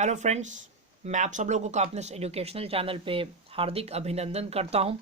Hello friends, मैं आप सब लोगों का अपने एजुकेशनल चैनल पे हार्दिक अभिनंदन करता हूं।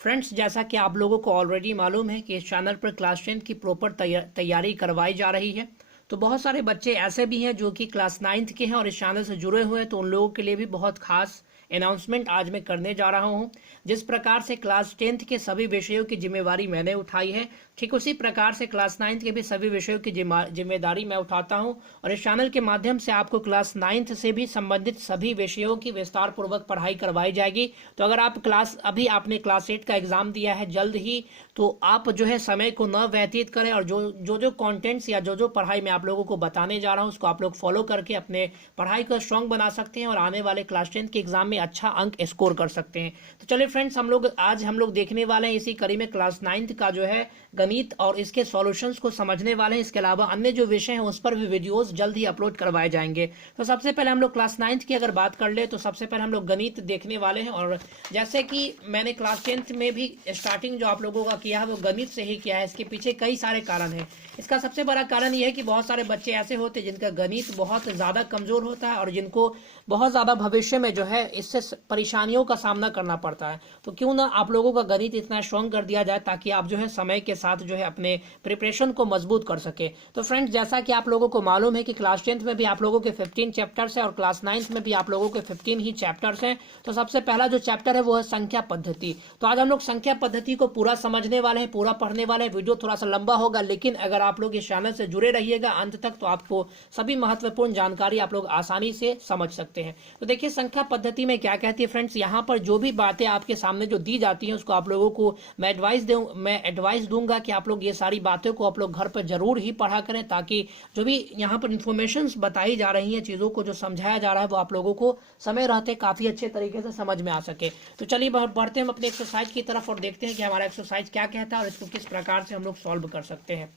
फ्रेंड्स, जैसा कि आप लोगों को ऑलरेडी मालूम है कि इस चैनल पर क्लास 10 की प्रॉपर तैयारी करवाई जा रही है। तो बहुत सारे बच्चे ऐसे भी हैं जो कि क्लास 9th के हैं और इस चैनल से जुड़े हुए हैं, तो उन लोगों के लिए भी बहुत खास अनाउंसमेंट आज मैं करने जा रहा हूं। जिस प्रकार से क्लास 10th के सभी विषयों की जिम्मेवारी मैंने उठाई है, ठीक उसी प्रकार से क्लास 9th के भी सभी विषयों की जिम्मेदारी मैं उठाता हूं। और इस चैनल के माध्यम से आपको क्लास 9th से भी संबंधित सभी विषयों की विस्तार पूर्वक पढ़ाई करवाई जाएगी। तो अगर आप अभी आपने क्लास 8 का एग्जाम दिया है जल्द ही, तो आप जो है समय को न व्यतीत करें और जो कंटेंट्स या जो पढ़ाई मैं आप लोगों को बताने जा रहा हूं उसको आप लोग फॉलो करके अपने पढ़ाई को स्ट्रांग बना सकते हैं और आने वाले क्लास 10 के एग्जाम में अच्छा अंक स्कोर कर सकते हैं। तो चलिए फ्रेंड्स, आज हम लोग देखने वाले हैं इसी कड़ी में क्लास 9th का जो है गणित और इसके सॉल्यूशंस को समझने वाले हैं। इसके अलावा अन्य जो विषय हैं उस पर भी वीडियोस जल्द ही अपलोड करवाए जाएंगे। तो सबसे पहले हम लोग क्लास 9th की अगर बात कर ले तो सबसे पहले हम लोग गणित देखने वाले हैं। और जैसे कि मैंने क्लास 10th में भी स्टार्टिंग जो आप लोगों का किया है वो गणित से ही किया है। इसके पीछे कई सारे कारण हैं। इसका सबसे बड़ा कारण यह है कि बहुत सारे बच्चे ऐसे होते हैं जिनका गणित बहुत ज़्यादा कमज़ोर होता है और जिनको बहुत ज़्यादा भविष्य में जो है इससे परेशानियों का सामना करना पड़ता है। तो क्यों ना आप लोगों का गणित इतना स्ट्रॉन्ग कर दिया जाए ताकि आप जो है समय के साथ जो है अपने प्रिपरेशन को मजबूत कर सके। तो फ्रेंड्स, जैसा कि आप लोगों को मालूम है कि क्लास 10th में भी आप लोगों के 15 चैप्टर्स हैं और क्लास 9th में भी आप लोगों के 15 ही चैप्टर्स हैं। तो सबसे पहला जो चैप्टर है वो है संख्या पद्धति। तो आज हम लोग संख्या पद्धति को पूरा समझने वाले हैं, पूरा पढ़ने वाले हैं। वीडियो थोड़ा सा लंबा होगा, लेकिन अगर आप लोग इस चैनल से जुड़े रहिएगा अंत तक तो आपको सभी महत्वपूर्ण जानकारी आप लोग आसानी से समझ सकते हैं। तो देखिए संख्या पद्धति में क्या कहती है फ्रेंड्स, यहाँ पर जो भी बातें आपके सामने जो दी जाती हैं उसको आप लोगों को मैं एडवाइस दूंगा कि आप लोग ये सारी बातों को आप लोग घर पर जरूर ही पढ़ा करें, ताकि जो भी यहाँ पर इंफॉर्मेशन बताई जा रही है, चीज़ों को जो समझाया जा रहा है वो आप लोगों को समय रहते काफ़ी अच्छे तरीके से समझ में आ सके। तो चलिए बढ़ते हैं हम अपने एक्सरसाइज की तरफ और देखते हैं कि हमारा एक्सरसाइज क्या कहता है और इसको किस प्रकार से हम लोग सॉल्व कर सकते हैं।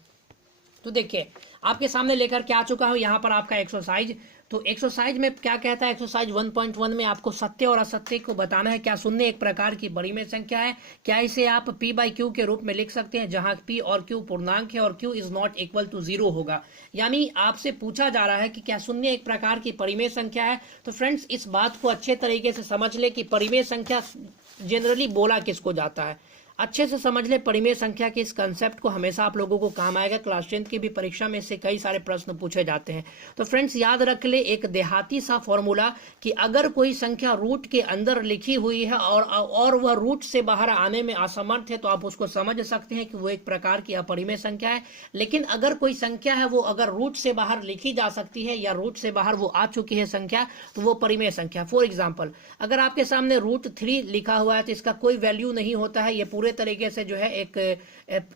तो देखिए आपके सामने लेकर के आ चुका हूं यहाँ पर आपका एक्सरसाइज। तो एक्सरसाइज में क्या कहता है, एक्सरसाइज 1.1 में आपको सत्य और असत्य को बताना है। क्या शून्य एक प्रकार की परिमेय संख्या है? क्या इसे आप p/q के रूप में लिख सकते हैं जहां p और q पूर्णांक है और q is not equal to 0 होगा? यानी आपसे पूछा जा रहा है कि क्या शून्य एक प्रकार की परिमेय संख्या है। तो फ्रेंड्स, इस बात को अच्छे तरीके से समझ ले कि परिमेय संख्या जनरली बोला किसको जाता है। अच्छे से समझ ले परिमेय संख्या के इस कंसेप्ट को, हमेशा आप लोगों को काम आएगा। क्लास 10 की भी परीक्षा में से कई सारे प्रश्न पूछे जाते हैं। तो फ्रेंड्स, याद रख ले एक देहाती सा फॉर्मूला कि अगर कोई संख्या रूट के अंदर लिखी हुई है और वह रूट से बाहर आने में असमर्थ है तो आप उसको समझ सकते हैं कि वो एक प्रकार की अपरिमेय संख्या है। लेकिन अगर कोई संख्या है वो अगर रूट से बाहर लिखी जा सकती है या रूट से बाहर वो आ चुकी है संख्या, तो वो परिमेय संख्या। फॉर एग्जाम्पल, अगर आपके सामने √3 लिखा हुआ है तो इसका कोई वैल्यू नहीं होता है, ये पूरे तरीके से जो है एक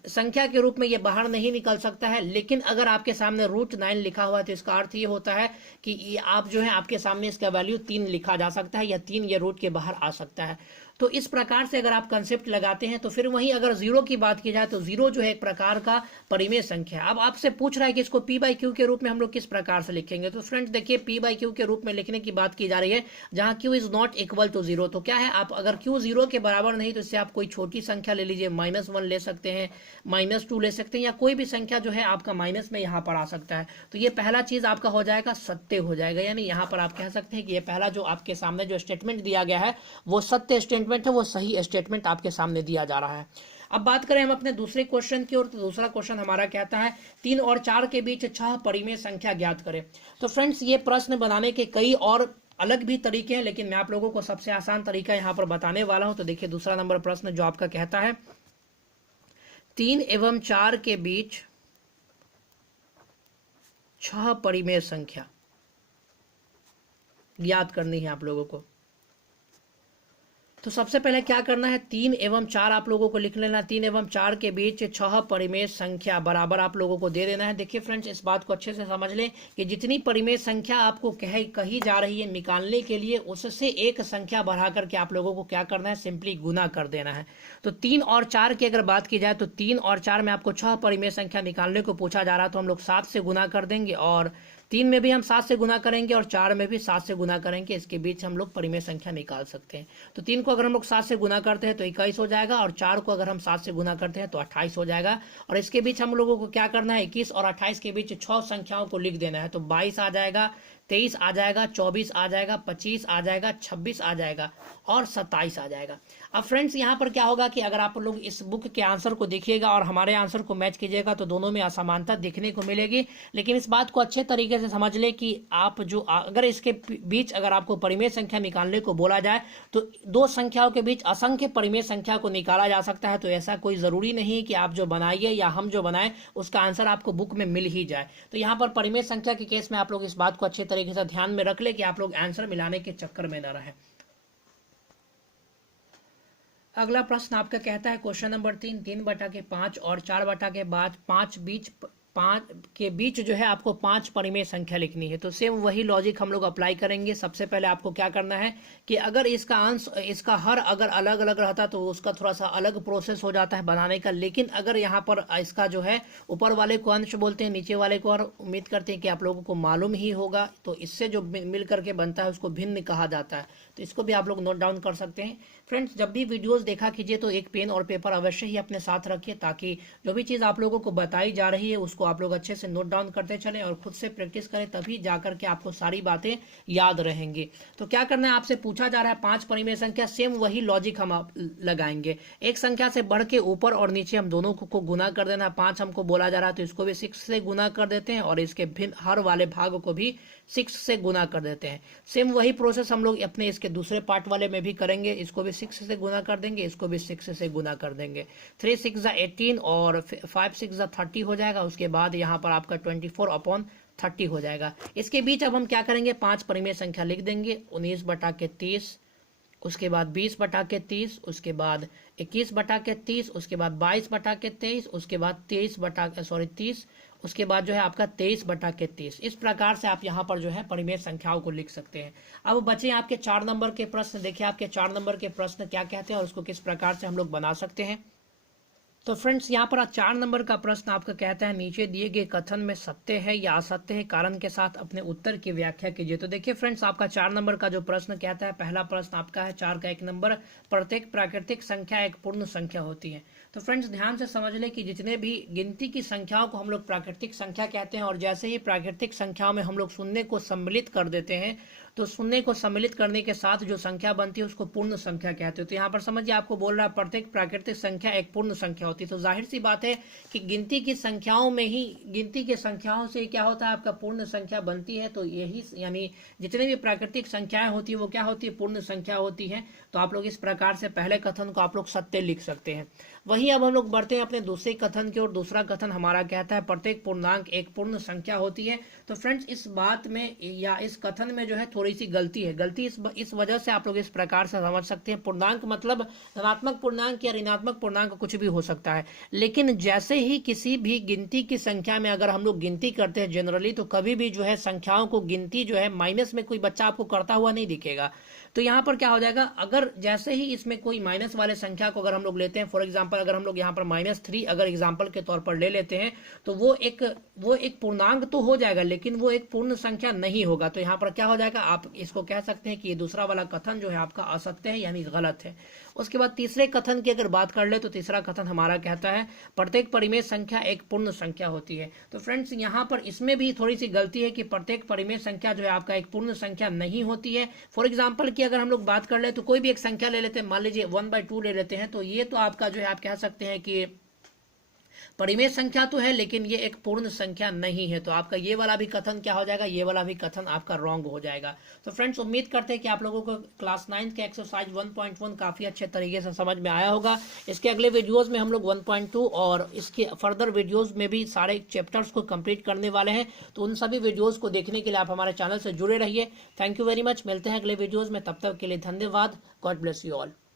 संख्या के रूप में ये बाहर नहीं निकल सकता है। लेकिन अगर आपके सामने √9 लिखा हुआ है तो इसका अर्थ ये होता है कि ये आप जो है आपके सामने इसका वैल्यू 3 लिखा जा सकता है या 3 ये रूट के बाहर आ सकता है। तो इस प्रकार से अगर आप कंसेप्ट लगाते हैं तो फिर वहीं अगर 0 की बात की जाए तो 0 जो है एक प्रकार का परिमेय संख्या है। अब आपसे पूछ रहा है कि इसको p/q के रूप में हम लोग किस प्रकार से लिखेंगे। तो फ्रेंड्स देखिए, p/q के रूप में लिखने की बात की जा रही है जहां q is not equal to 0। तो क्या है, आप अगर q 0 के बराबर नहीं तो इससे आप कोई छोटी संख्या ले लीजिए, -1 ले सकते हैं, -2 ले सकते हैं, या कोई भी संख्या जो है आपका माइनस में यहाँ पर आ सकता है। तो ये पहला चीज आपका हो जाएगा, सत्य हो जाएगा। यानी यहाँ पर आप कह सकते हैं कि ये पहला जो आपके सामने जो स्टेटमेंट दिया गया है वो सत्य स्टेटमेंट है, वो सही स्टेटमेंट आपके सामने दिया जा रहा है। अब बात करें हम अपने दूसरे क्वेश्चन की ओर, तो दूसरा क्वेश्चन हमारा कहता है 3 और 4 के बीच 6 परिमेय संख्या ज्ञात करें। तो फ्रेंड्स, ये प्रश्न बनाने के कई और अलग भी तरीके हैं, लेकिन मैं आप लोगों को सबसे आसान तरीका यहाँ पर बताने वाला हूं। तो देखिए दूसरा नंबर प्रश्न जो आपका कहता है 3 एवं 4 के बीच 6 परिमेय संख्या ज्ञात करनी है आप लोगों को। तो सबसे पहले क्या करना है, 3 एवं 4 आप लोगों को लिख लेना। 3 एवं 4 के बीच 6 परिमेय संख्या बराबर आप लोगों को दे देना है। देखिए फ्रेंड्स, इस बात को अच्छे से समझ लें कि जितनी परिमेय संख्या आपको कही जा रही है निकालने के लिए, उससे एक संख्या बढ़ा करके आप लोगों को क्या करना है, सिंपली गुना कर देना है। तो 3 और 4 की अगर बात की जाए तो 3 और 4 में आपको 6 परिमेय संख्या निकालने को पूछा जा रहा है, तो हम लोग 7 से गुना कर देंगे और 3 में भी हम 7 से गुना करेंगे और 4 में भी 7 से गुना करेंगे। इसके बीच हम लोग परिमेय संख्या निकाल सकते हैं। तो 3 को अगर हम लोग 7 से गुना करते हैं तो 21 हो जाएगा और 4 को अगर हम 7 से गुना करते हैं तो 28 हो जाएगा। और इसके बीच हम लोगों को क्या करना है, 21 और 28 के बीच 6 संख्याओं को लिख देना है। तो 22 आ जाएगा, 23 आ जाएगा, 24 आ जाएगा, 25 आ जाएगा, 26 आ जाएगा और 27 आ जाएगा। अब फ्रेंड्स यहाँ पर क्या होगा कि अगर आप लोग इस बुक के आंसर को देखिएगा और हमारे आंसर को मैच कीजिएगा तो दोनों में असमानता देखने को मिलेगी। लेकिन इस बात को अच्छे तरीके से समझ ले कि आप जो अगर इसके बीच अगर आपको परिमेय संख्या निकालने को बोला जाए तो दो संख्याओं के बीच असंख्य परिमेय संख्या को निकाला जा सकता है। तो ऐसा कोई ज़रूरी नहीं कि आप जो बनाइए या हम जो बनाएं उसका आंसर आपको बुक में मिल ही जाए। तो यहाँ पर परिमेय संख्या के केस में आप लोग इस बात को अच्छे तरीके से ध्यान में रख ले कि आप लोग आंसर मिलाने के चक्कर में न रहें। अगला प्रश्न आपका कहता है क्वेश्चन नंबर 3 और 5 के बीच जो है आपको 5 परिमेय संख्या लिखनी है। तो सेम वही लॉजिक हम लोग अप्लाई करेंगे। सबसे पहले आपको क्या करना है कि अगर इसका अंश इसका हर अगर अलग अलग रहता तो उसका थोड़ा सा अलग प्रोसेस हो जाता है बनाने का। लेकिन अगर यहाँ पर इसका जो है ऊपर वाले को अंश बोलते हैं, नीचे वाले को, और उम्मीद करते हैं कि आप लोगों को मालूम ही होगा। तो इससे जो मिल करके बनता है उसको भिन्न कहा जाता है। तो इसको भी आप लोग नोट डाउन कर सकते हैं। फ्रेंड्स, जब भी वीडियोस देखा कीजिए तो एक पेन और पेपर अवश्य ही अपने साथ रखिए ताकि जो भी चीज़ आप लोगों को बताई जा रही है उसको आप लोग अच्छे से नोट डाउन करते चलें और खुद से प्रैक्टिस करें, तभी जाकर के आपको सारी बातें याद रहेंगी। तो क्या करना है, आपसे पूछा जा रहा है 5 परिमेय संख्या, सेम वही लॉजिक हम लगाएंगे। एक संख्या से बढ़ के ऊपर और नीचे हम दोनों को गुना कर देना। 5 हमको बोला जा रहा है तो इसको भी 6 से गुना कर देते हैं और इसके भिन्न हर वाले भाग को भी 6 से गुना कर देते हैं। सेम वही प्रोसेस हम लोग अपने इसके दूसरे पार्ट वाले में भी करेंगे। इसको भी 6 से गुना कर देंगे, इसको भी 6 से गुना कर देंगे। 3 6 18 और 5 6 30 हो जाएगा। उसके बाद यहाँ पर आपका 24/30 हो जाएगा। इसके बीच अब हम क्या करेंगे, 5 परिमेय संख्या लिख देंगे। 19/30, उसके बाद 20/30, उसके बाद 21/30, उसके बाद 22/23, उसके बाद 30, उसके बाद जो है आपका 23/30। इस प्रकार से आप यहाँ पर जो है परिमेय संख्याओं को लिख सकते हैं। अब बचे आपके 4 नंबर के प्रश्न। देखिए आपके 4 नंबर के प्रश्न क्या कहते हैं और उसको किस प्रकार से हम लोग बना सकते हैं। तो फ्रेंड्स, यहाँ पर 4 नंबर का प्रश्न आपका कहता है नीचे दिए गए कथन में सत्य है या असत्य है, कारण के साथ अपने उत्तर की व्याख्या कीजिए। तो देखिए फ्रेंड्स, आपका 4 नंबर का जो प्रश्न कहता है, पहला प्रश्न आपका है 4 का 1 नंबर, प्रत्येक प्राकृतिक संख्या एक पूर्ण संख्या होती है। तो फ्रेंड्स, ध्यान से समझ ले कि जितने भी गिनती की संख्याओं को हम लोग प्राकृतिक संख्या कहते हैं और जैसे ही प्राकृतिक संख्याओं में हम लोग शून्य को सम्मिलित कर देते हैं तो शून्य को सम्मिलित करने के साथ जो संख्या बनती है उसको पूर्ण संख्या कहते हैं। तो यहाँ पर समझिए, आपको बोल रहा है प्रत्येक प्राकृतिक संख्या एक पूर्ण संख्या होती है। तो जाहिर सी बात है कि गिनती की संख्याओं में ही, गिनती के संख्याओं से क्या होता है, आपका पूर्ण संख्या बनती है। तो यही यानी जितने भी प्राकृतिक संख्याएं होती है वो क्या होती है, पूर्ण संख्या होती है। तो आप लोग इस प्रकार से पहले कथन को आप लोग सत्य लिख सकते हैं। वहीं अब हम लोग बढ़ते हैं अपने दूसरे कथन की ओर। दूसरा कथन हमारा कहता है प्रत्येक पूर्णांक एक पूर्ण संख्या होती है। तो फ्रेंड्स, इस बात में या इस कथन में जो है थोड़ी सी गलती है। गलती इस वजह से आप लोग इस प्रकार से समझ सकते हैं, पूर्णांक मतलब धनात्मक पूर्णांक या ऋणात्मक पूर्णांक कुछ भी हो सकता है। लेकिन जैसे ही किसी भी गिनती की संख्या में अगर हम लोग गिनती करते हैं जनरली, तो कभी भी जो है संख्याओं को गिनती जो है माइनस में कोई बच्चा आपको करता हुआ नहीं दिखेगा। तो यहाँ पर क्या हो जाएगा, अगर जैसे ही इसमें कोई माइनस वाले संख्या को अगर हम लोग लेते हैं, फॉर एग्जांपल अगर हम लोग यहाँ पर -3 अगर एग्जांपल के तौर पर ले लेते हैं, तो वो एक पूर्णांक तो हो जाएगा लेकिन वो एक पूर्ण संख्या नहीं होगा। तो यहाँ पर क्या हो जाएगा, आप इसको कह सकते हैं कि ये दूसरा वाला कथन जो है आपका असत्य है, यानी गलत है। उसके बाद तीसरे कथन की अगर बात कर ले तो तीसरा कथन हमारा कहता है प्रत्येक परिमेय संख्या एक पूर्ण संख्या होती है। तो फ्रेंड्स, यहाँ पर इसमें भी थोड़ी सी गलती है कि प्रत्येक परिमेय संख्या जो है आपका एक पूर्ण संख्या नहीं होती है। फॉर एग्जाम्पल की अगर हम लोग बात कर ले तो कोई भी एक संख्या ले लेते हैं, मान लीजिए 1/2 ले लेते हैं, तो ये तो आपका जो है आप कह सकते हैं कि परिमेय संख्या तो है लेकिन ये एक पूर्ण संख्या नहीं है। तो आपका ये वाला भी कथन क्या हो जाएगा, ये वाला भी कथन आपका रॉन्ग हो जाएगा। तो फ्रेंड्स, उम्मीद करते हैं कि आप लोगों को क्लास 9 के एक्सरसाइज 1.1 काफ़ी अच्छे तरीके से समझ में आया होगा। इसके अगले वीडियोज़ में हम लोग 1.2 और इसके फर्दर वीडियोज़ में भी सारे चैप्टर्स को कंप्लीट करने वाले हैं। तो उन सभी वीडियोज़ को देखने के लिए आप हमारे चैनल से जुड़े रहिए। Thank you very much. मिलते हैं अगले वीडियोज़ में, तब तक के लिए धन्यवाद। God bless you all.